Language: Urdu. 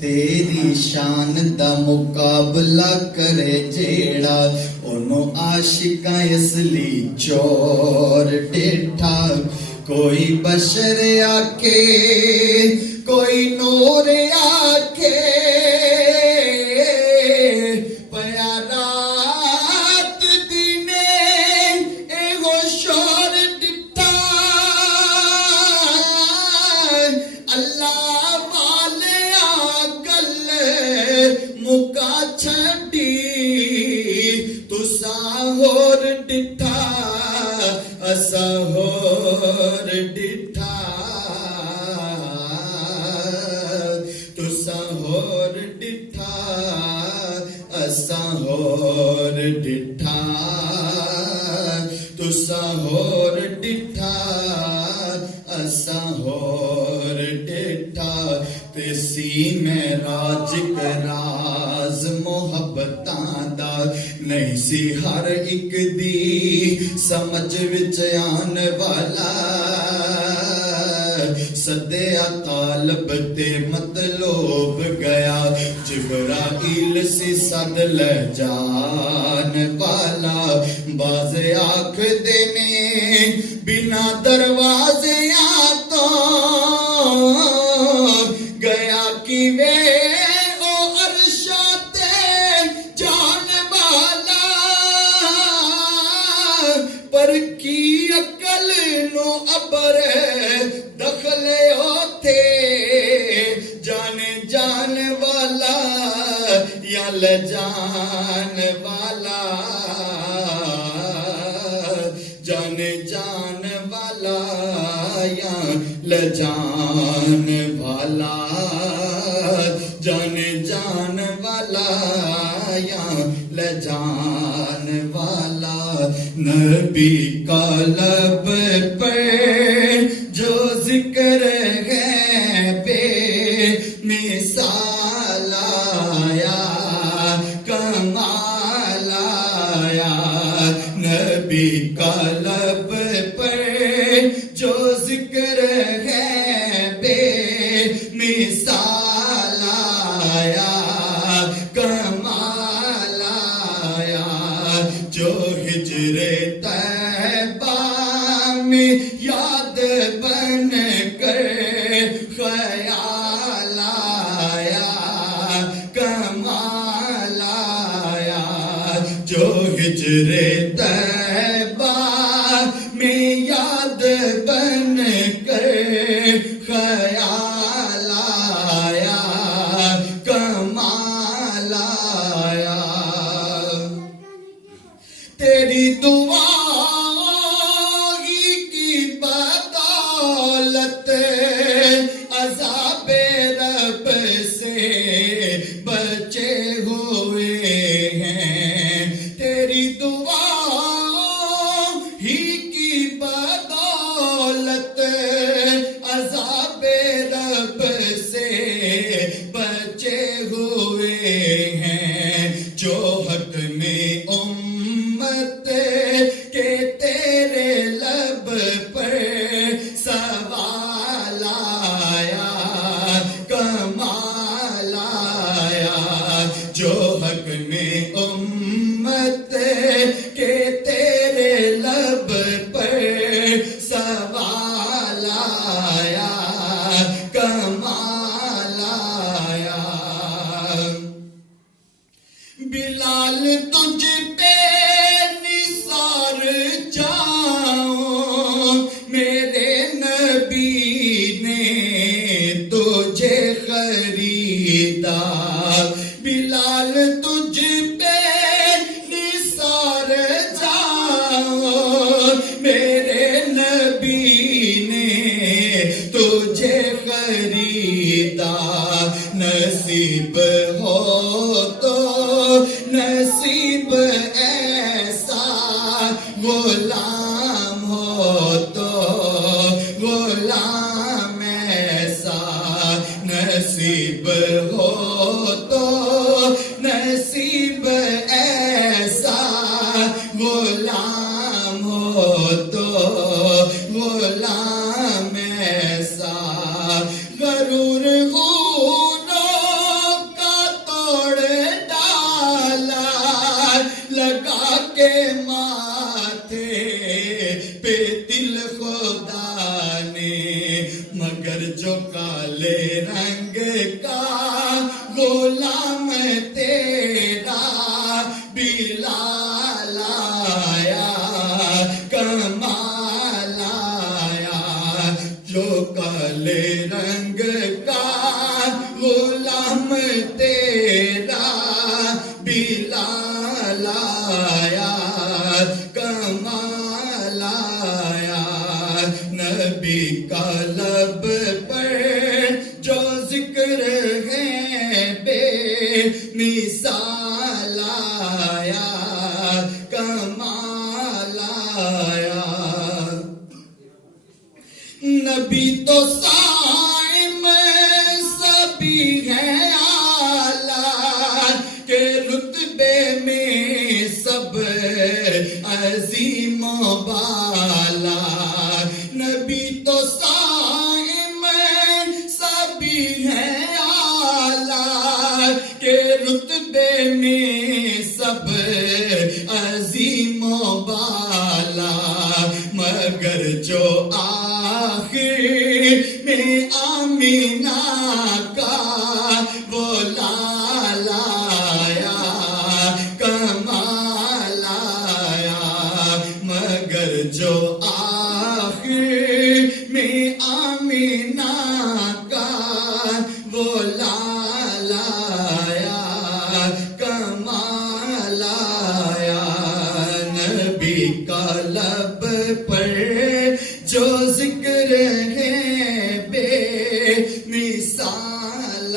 تیری شان دا مقابلہ کرے جیڑا انہوں عاشقاں اصلی چور ڈیٹھا کوئی بشر آکے کوئی نور آکے پیا رات دینے ایگو شور ڈٹھا اللہ والے آگل مکا چھڑی تسا ہور ڈٹھا اسا ہور ڈٹھا تسا ہور ڈٹھا اسا ہور ڈٹھا تسا ہور ڈٹھا اسا ہور ڈٹھا تسی میں راج راز محبتاں دا نہیں سی ہر ایک دی سمجھ وچ آن والا سدیا طالب تے مطلوب گیا جبرائیل سی صد لے جان والا باز آنکھ دینے بنا دروازے تو گیا کی وے او عرشاتے جان والا پر کی عقل نو ابر دخل ہوتے جان والا یا لجان والا جان والا یا لجان والا جان والا یا لجان والا نبی کا لب پر جو ذکر ہے بے مثال آیا کمال آیا نبی کا لب پر جو ذکر ہے بے مثال آیا کمال آیا جو ہجر طیبہ میں یاد بن کر خیال آیا کمال آیا جو ہجر طیبہ میں یاد بن کر خیال آیا کمال آیا تیری دعا کی بدولت عذاب رب سے بچے ہوئے ہیں تیری دعا ہی کی بدولت عذاب رب سے بچے ہوئے ہیں جو حق میں امت کے تیرے لب پر سوال آیا کمال آیا جو حق میں امت کے تیرے لب پر سوال آیا کمال آیا بلال تجھ پہ نثار جاؤں میرے نبی نے تجھے خریدا بلال تجھ پہ نثار جاؤں میرے نبی نے تجھے خریدا نصیب ہو تو نصیب ایسا غلام ہو تو غلام ایسا نصیب ہو تو نصیب ایسا غلام ہو تو غلام ایسا غرور ہو کالے رنگ کا غلام تیرا بلال آیا کمال آیا جو کالے رنگ کا غلام تیرا بلال آیا کمال آیا نبی کا لب پر جو ذکر ہے بے مثال آیا کمال آیا نبی تو صائم سبھی ہے اعلیٰ کے رتبے میں سب عظیم و بالا نبی تو صائم سبھی ہے اعلیٰ کے رتبے میں سب عظیم و بالا مگر جو آخر میں آمینہ کا وہ لال آیا کمال آیا مگر جو آخر میں آمینہ کا وہ لال آیا کمال آیا نبی کا لب پر جو ذکر ہے بے مثال